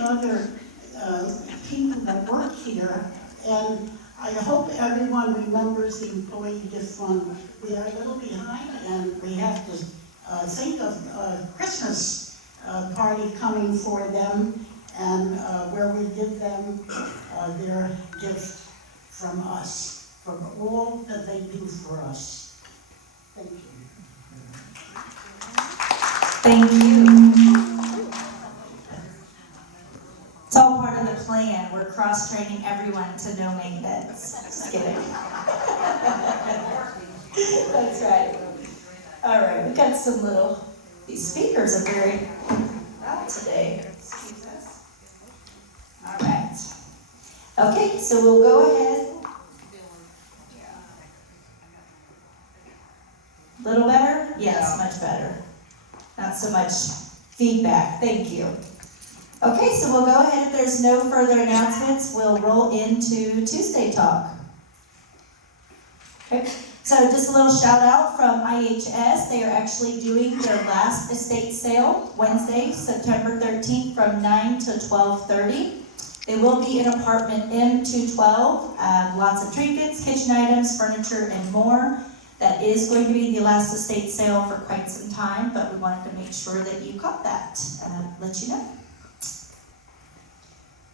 other people that work here, and I hope everyone remembers the employee gift fund. We are a little behind, and we have to think of a Christmas party coming for them, and where we give them their gift from us, for all that they do for us. Thank you. Thank you. It's all part of the plan. We're cross-training everyone to no maintenance. Just kidding. That's right. All right, we got some little, these speakers are very loud today. Excuse us. All right. Okay, so we'll go ahead. Little better? Yes, much better. Not so much feedback. Thank you. Okay, so we'll go ahead. If there's no further announcements, we'll roll into Tuesday Talk. Okay, so just a little shout out from IHS. They are actually doing their last estate sale Wednesday, September 13th from 9 to 12:30. They will be in apartment M212. Lots of trinkets, kitchen items, furniture, and more. That is going to be the last estate sale for quite some time, but we wanted to make sure that you caught that and let you know.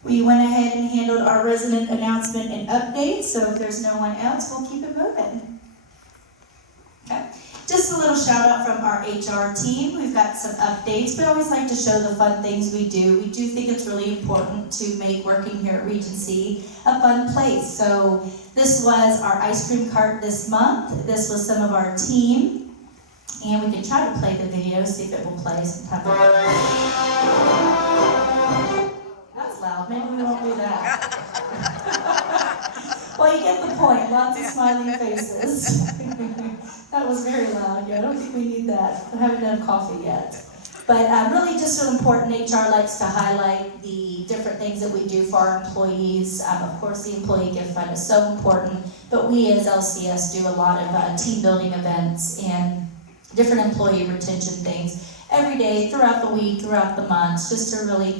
We went ahead and handled our resident announcement and update, so if there's no one else, we'll keep it moving. Okay. Just a little shout out from our HR team. We've got some updates. We always like to show the fun things we do. We do think it's really important to make working here at Regency a fun place. So this was our ice cream cart this month. This was some of our team. And we can try to play the video, see if it will play sometime. That's loud. Maybe we won't do that. Well, you get the point. Lots of smiling faces. That was very loud. Yeah, I don't think we need that. I haven't done coffee yet. But really just so important, HR likes to highlight the different things that we do for our employees. Of course, the employee gift fund is so important, but we as LCS do a lot of team building events and different employee retention things every day, throughout the week, throughout the months, just to really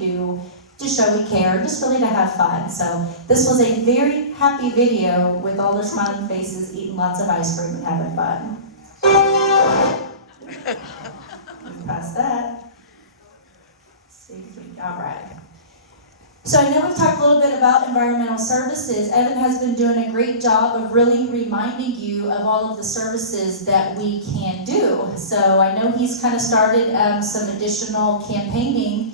show we care, just really to have fun. So this was a very happy video with all the smiling faces, eating lots of ice cream and having fun. Past that. All right. So I know we've talked a little bit about environmental services. Evan has been doing a great job of really reminding you of all of the services that we can do. So I know he's kind of started some additional campaigning.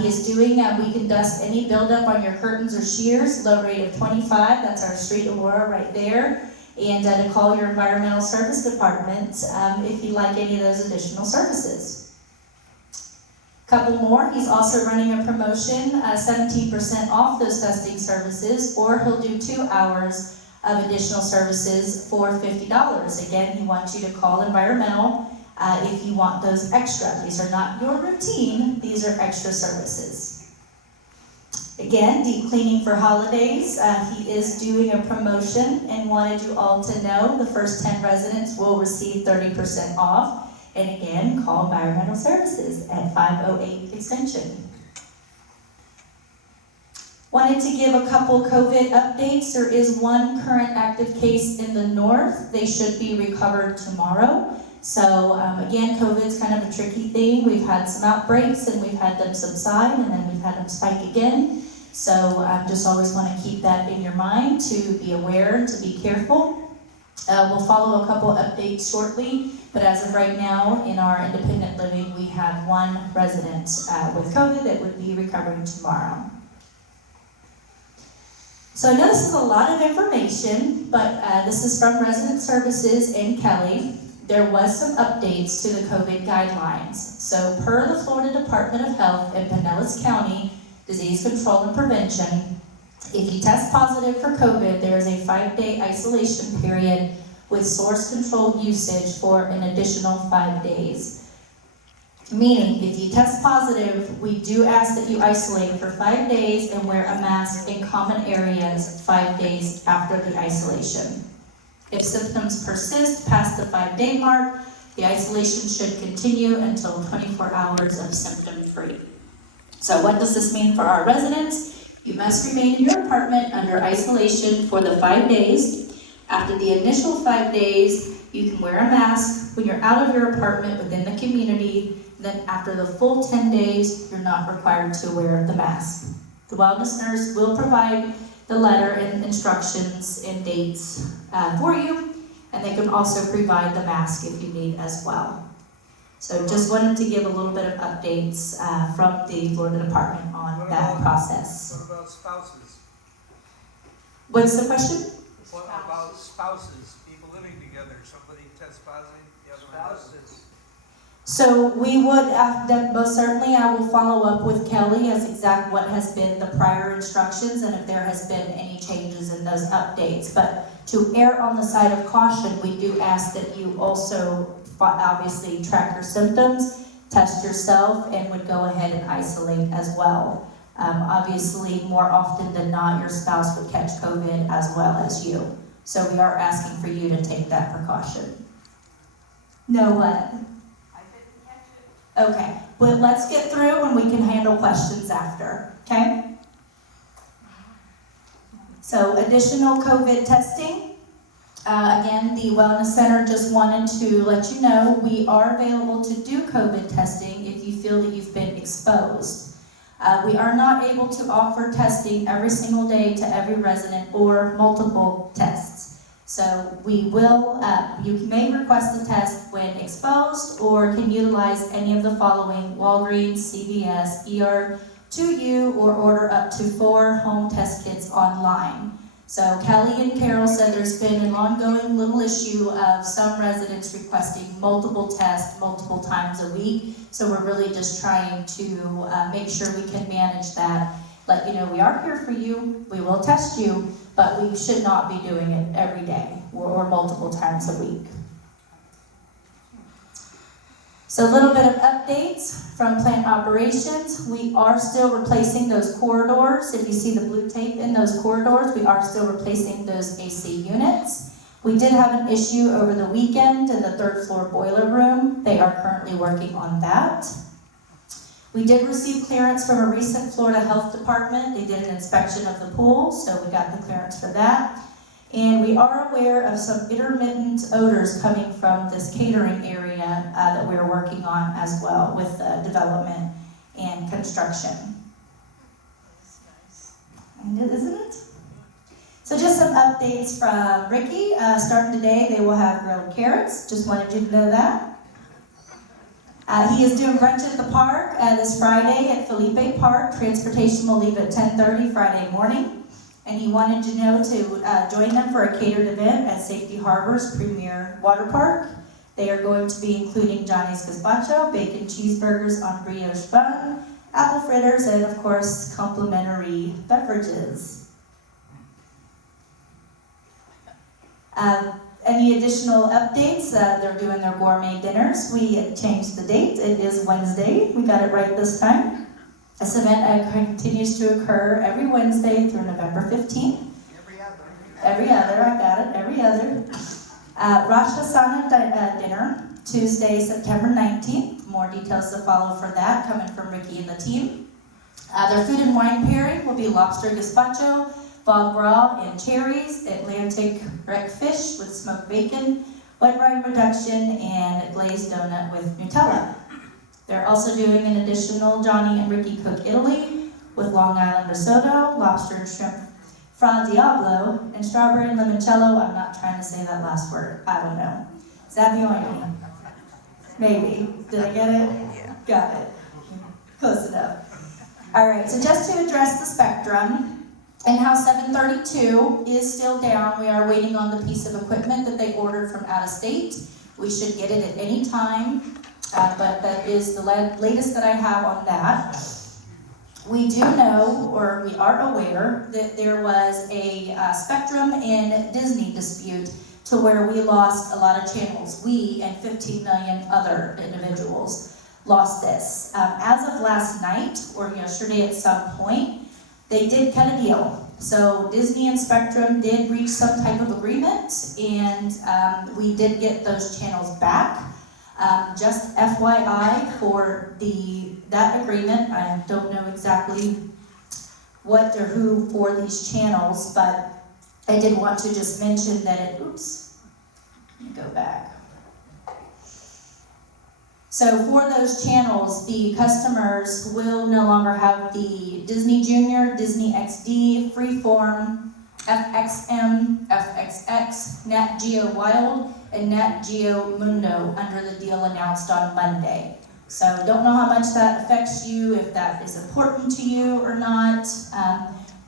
He is doing, we can dust any buildup on your curtains or shears, low rate of 25, that's our Street Aurora right there. And to call your environmental service department if you like any of those additional services. Couple more, he's also running a promotion, 17% off those dusting services, or he'll do 2 hours of additional services for $50. Again, he wants you to call environmental if you want those extra. These are not your routine, these are extra services. Again, deep cleaning for holidays. He is doing a promotion and wanted you all to know the first 10 residents will receive 30% off. And again, call Environmental Services at 508 extension. Wanted to give a couple COVID updates. There is one current active case in the north. They should be recovered tomorrow. So again, COVID's kind of a tricky thing. We've had some outbreaks and we've had them subside and then we've had them spike again. So just always want to keep that in your mind to be aware and to be careful. We'll follow a couple updates shortly, but as of right now in our independent living, we have one resident with COVID that would be recovering tomorrow. So I know this is a lot of information, but this is from Resident Services in Kelly. There was some updates to the COVID guidelines. So per the Florida Department of Health in Pinellas County Disease Control and Prevention, if you test positive for COVID, there is a 5-day isolation period with source-controlled usage for an additional 5 days. Meaning, if you test positive, we do ask that you isolate for 5 days and wear a mask in common areas 5 days after the isolation. If symptoms persist past the 5-day mark, the isolation should continue until 24 hours of symptom-free. So what does this mean for our residents? You must remain in your apartment under isolation for the 5 days. After the initial 5 days, you can wear a mask when you're out of your apartment within the community. Then after the full 10 days, you're not required to wear the mask. The wellness nurse will provide the letter and instructions and dates for you, and they can also provide the mask if you need as well. So just wanted to give a little bit of updates from the Florida Department on that process. What about spouses? What's the question? What about spouses, people living together, somebody tests positive, the other one doesn't? So we would, most certainly, I will follow up with Kelly as exact what has been the prior instructions and if there has been any changes in those updates. But to err on the side of caution, we do ask that you also obviously track your symptoms, test yourself, and would go ahead and isolate as well. Obviously, more often than not, your spouse would catch COVID as well as you. So we are asking for you to take that precaution. No what? Okay, well, let's get through and we can handle questions after, okay? So additional COVID testing. Again, the Wellness Center just wanted to let you know we are available to do COVID testing if you feel that you've been exposed. We are not able to offer testing every single day to every resident or multiple tests. So we will, you may request a test when exposed or can utilize any of the following: Walgreens, CVS, ER2U, or order up to 4 home test kits online. So Kelly and Carol said there's been an ongoing little issue of some residents requesting multiple tests multiple times a week. So we're really just trying to make sure we can manage that. Let you know we are here for you, we will test you, but we should not be doing it every day or multiple times a week. So a little bit of updates from plant operations. We are still replacing those corridors. If you see the blue tape in those corridors, we are still replacing those AC units. We did have an issue over the weekend in the 3rd floor boiler room. They are currently working on that. We did receive clearance from a recent Florida Health Department. They did an inspection of the pool, so we got the clearance for that. And we are aware of some intermittent odors coming from this catering area that we're working on as well with development and construction. Isn't it? So just some updates from Ricky. Starting today, they will have grilled carrots. Just wanted you to know that. He is doing brunch at the park this Friday at Felipe Park. Transportation will leave at 10:30 Friday morning. And he wanted to know to join them for a catered event at Safety Harbor's premier water park. They are going to be including Johnny's Gazpacho, bacon cheeseburgers on brioche bun, apple fritters, and of course, complimentary beverages. Any additional updates? They're doing their gourmet dinners. We changed the date. It is Wednesday. We got it right this time. This event continues to occur every Wednesday through November 15th. Every other, I got it, every other. Rosh Hashanah dinner, Tuesday, September 19th. More details to follow for that, coming from Ricky and the team. Their food and wine pairing will be lobster gazpacho, bog raw and cherries, Atlantic wreck fish with smoked bacon, white wine reduction, and glazed donut with Nutella. They're also doing an additional Johnny and Ricky Cook Italy with Long Island risotto, lobster and shrimp fra diavolo, and strawberry and limoncello. I'm not trying to say that last word. I don't know. Zabbioni. Maybe. Did I get it? Yeah. Got it. Close enough. All right, so just to address the spectrum, and how 732 is still down. We are waiting on the piece of equipment that they ordered from out of state. We should get it at any time. But that is the latest that I have on that. We do know, or we are aware, that there was a Spectrum and Disney dispute to where we lost a lot of channels. We and 15 million other individuals lost this. As of last night, or yesterday at some point, they did cut a deal. So Disney and Spectrum did reach some type of agreement, and we did get those channels back. Just FYI, for the that agreement. I don't know exactly what or who for these channels, but I did want to just mention that it, oops, let me go back. So for those channels, the customers will no longer have the Disney Junior, Disney XD, Freeform, FXM, FXX, Nat Geo Wild, and Nat Geo Mundo under the deal announced on Monday. So don't know how much that affects you, if that is important to you or not,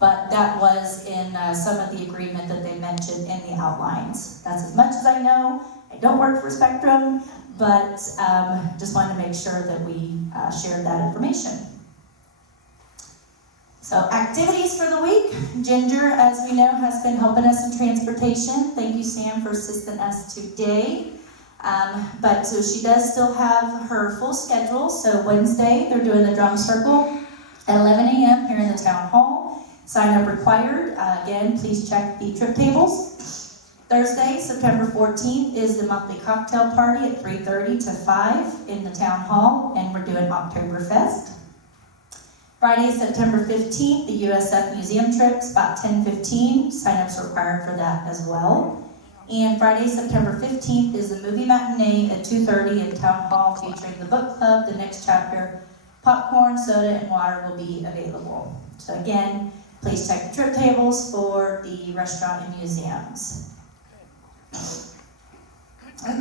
but that was in some of the agreement that they mentioned in the outlines. That's as much as I know. I don't work for Spectrum, but just wanted to make sure that we shared that information. So activities for the week. Ginger, as we know, has been helping us in transportation. Thank you, Sam, for assisting us today. But so she does still have her full schedule. So Wednesday, they're doing the drum circle at 11 a.m. here in the town hall. Sign up required. Again, please check the trip tables. Thursday, September 14th, is the monthly cocktail party at 3:30 to 5 in the town hall, and we're doing Oktoberfest. Friday, September 15th, the USF Museum trips, about 10:15. Sign-ups required for that as well. And Friday, September 15th, is the movie matinee at 2:30 in Town Hall, featuring the book club, the next chapter. Popcorn, soda, and water will be available. So again, please check the trip tables for the restaurant and museums.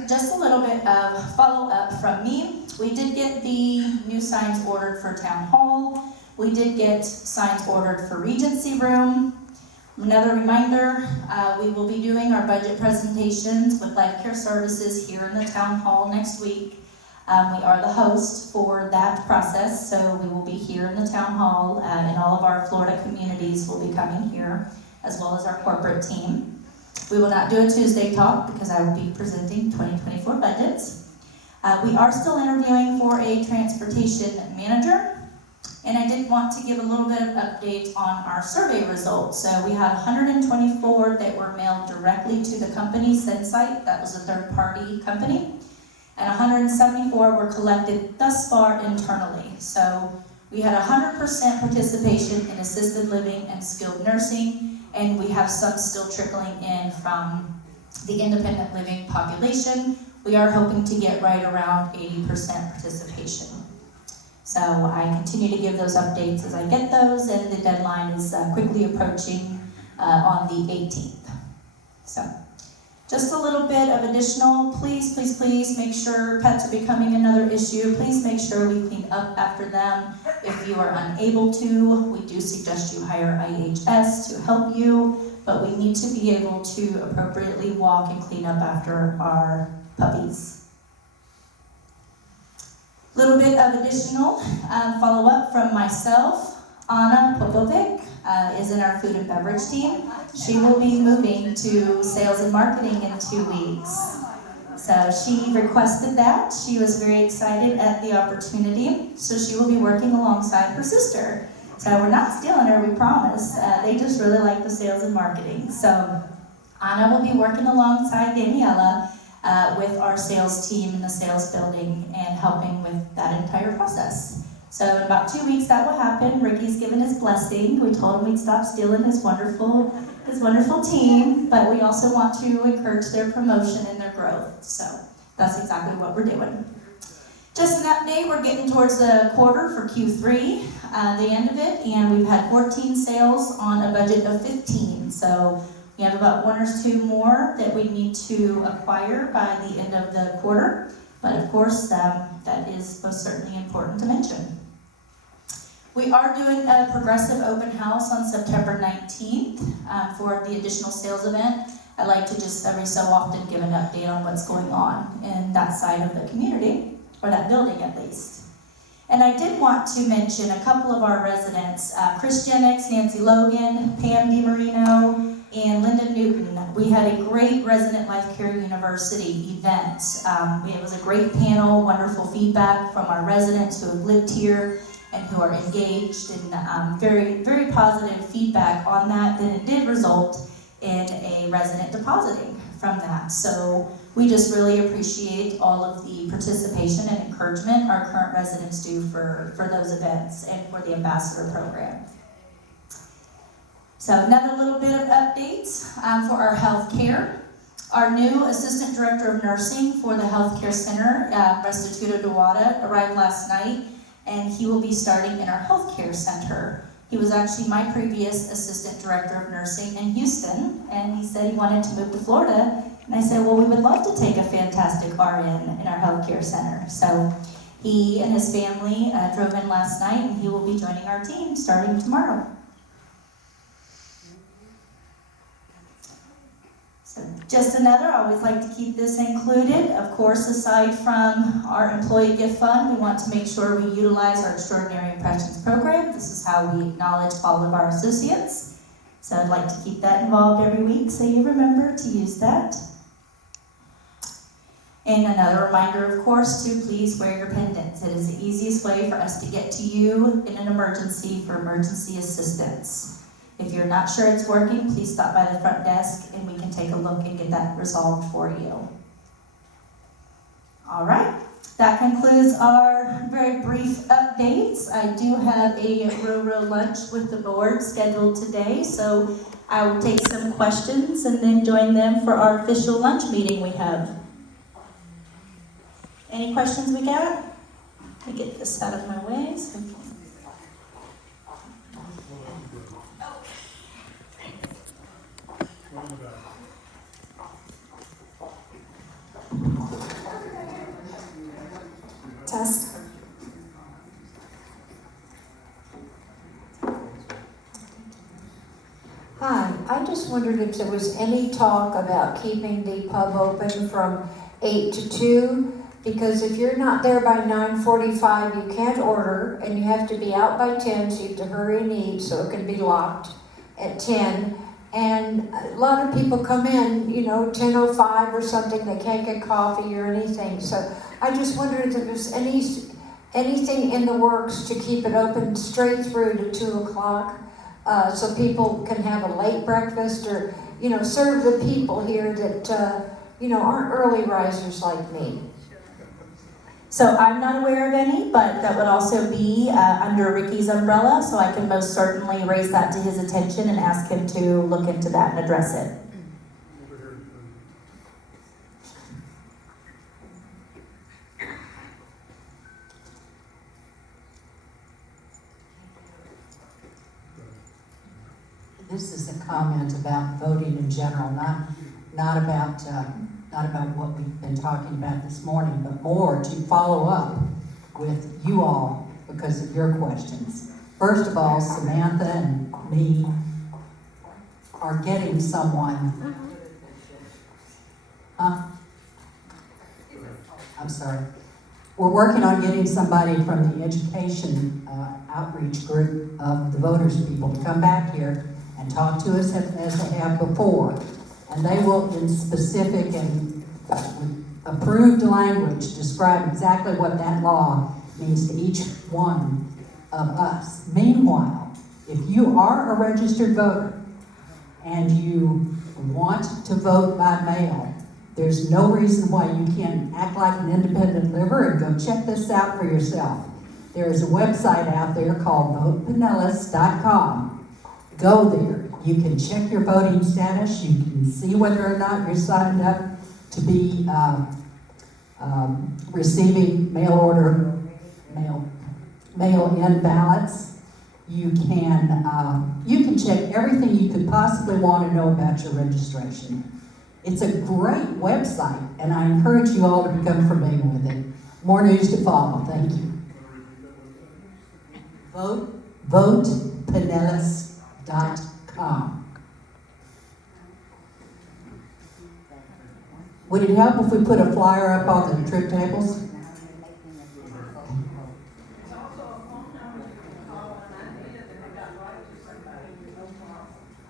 Just a little bit of follow-up from me. We did get the new signs ordered for Town Hall. We did get signs ordered for Regency Room. Another reminder, we will be doing our budget presentations with Life Care Services here in the Town Hall next week. We are the host for that process, so we will be here in the Town Hall, and all of our Florida communities will be coming here, as well as our corporate team. We will not do a Tuesday talk because I will be presenting 2024 budgets. We are still interviewing for a transportation manager. And I did want to give a little bit of update on our survey results. So we had 124 that were mailed directly to the company, SendSite, that was a third-party company, and 174 were collected thus far internally. So we had 100% participation in assisted living and skilled nursing, and we have some still trickling in from the independent living population. We are hoping to get right around 80% participation. So I continue to give those updates as I get those, and the deadline is quickly approaching on the 18th. So just a little bit of additional, please make sure pets are becoming another issue. Please make sure we clean up after them. If you are unable to, we do suggest you hire IHS to help you, but we need to be able to appropriately walk and clean up after our puppies. Little bit of additional follow-up from myself. Anna Popovic is in our food and beverage team. She will be moving to sales and marketing in 2 weeks. So she requested that. She was very excited at the opportunity. So she will be working alongside her sister. So we're not stealing her, we promise. They just really like the sales and marketing. So Anna will be working alongside Daniela with our sales team in the sales building and helping with that entire process. So in about 2 weeks that will happen. Ricky's given his blessing. We told him we'd stop stealing his wonderful team, but we also want to encourage their promotion and their growth. So that's exactly what we're doing. Just an update, we're getting towards the quarter for Q3, the end of it, and we've had 14 sales on a budget of 15. So we have about 1 or 2 more that we need to acquire by the end of the quarter. But of course, that is most certainly important to mention. We are doing a progressive open house on September 19th for the additional sales event. I like to just every so often give an update on what's going on in that side of the community, or that building at least. And I did want to mention a couple of our residents, Chris Jennings, Nancy Logan, Pam DiMarino, and Linda Newton. We had a great Resident Life Care University event. It was a great panel, wonderful feedback from our residents who have lived here and who are engaged, and very, very positive feedback on that. Then it did result in a resident depositing from that. So we just really appreciate all of the participation and encouragement our current residents do for those events and for the ambassador program. So another little bit of updates for our healthcare. Our new Assistant Director of Nursing for the Healthcare Center, Restituto Dewada, arrived last night, and he will be starting in our Healthcare Center. He was actually my previous Assistant Director of Nursing in Houston, and he said he wanted to move to Florida. And I said, well, we would love to take a fantastic RN in our Healthcare Center. So he and his family drove in last night, and he will be joining our team starting tomorrow. So just another, I always like to keep this included. Of course, aside from our employee gift fund, we want to make sure we utilize our Extraordinary Impressions program. This is how we acknowledge all of our associates. So I'd like to keep that involved every week so you remember to use that. And another reminder, of course, to please wear your pendants. It is the easiest way for us to get to you in an emergency for emergency assistance. If you're not sure it's working, please stop by the front desk and we can take a look and get that resolved for you. All right, that concludes our very brief updates. I do have a Roro lunch with the board scheduled today, so I will take some questions and then join them for our official lunch meeting we have. Any questions we got? Let me get this out of my way. Test. Hi, I just wondered if there was any talk about keeping the pub open from 8 to 2, because if you're not there by 9:45, you can't order, and you have to be out by 10, so you have to hurry and eat, so it can be locked at 10. And a lot of people come in, 10:05 or something, they can't get coffee or anything. So I just wondered if there was anything in the works to keep it open straight through to 2 o'clock, so people can have a late breakfast or, serve the people here that, aren't early risers like me. So I'm not aware of any, but that would also be under Ricky's umbrella, so I can most certainly raise that to his attention and ask him to look into that and address it. This is a comment about voting in general, not about what we've been talking about this morning, but more to follow up with you all because of your questions. First of all, Samantha and me are getting someone. I'm sorry. We're working on getting somebody from the education outreach group of the voters people to come back here and talk to us as they have before. And they will, in specific and approved language, describe exactly what that law means to each one of us. Meanwhile, if you are a registered voter and you want to vote by mail, there's no reason why you can't act like an independent liver and go check this out for yourself. There is a website out there called votepinellas.com. Go there. You can check your voting status. You can see whether or not you're signed up to be receiving mail-in ballots. You can check everything you could possibly want to know about your registration. It's a great website, and I encourage you all to become familiar with it. More news to follow. Thank you. VotePinellas.com. Would it help if we put a flyer up on the trip tables?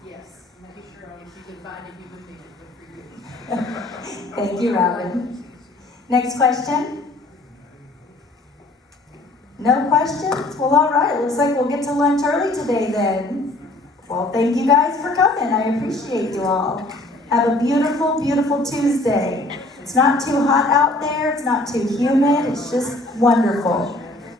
Yes, make sure if you could find it, you would need it for you. Thank you, Robin. Next question? No questions? Well, all right. Looks like we'll get to lunch early today then. Well, thank you guys for coming. I appreciate you all. Have a beautiful, beautiful Tuesday. It's not too hot out there, it's not too humid, it's just wonderful.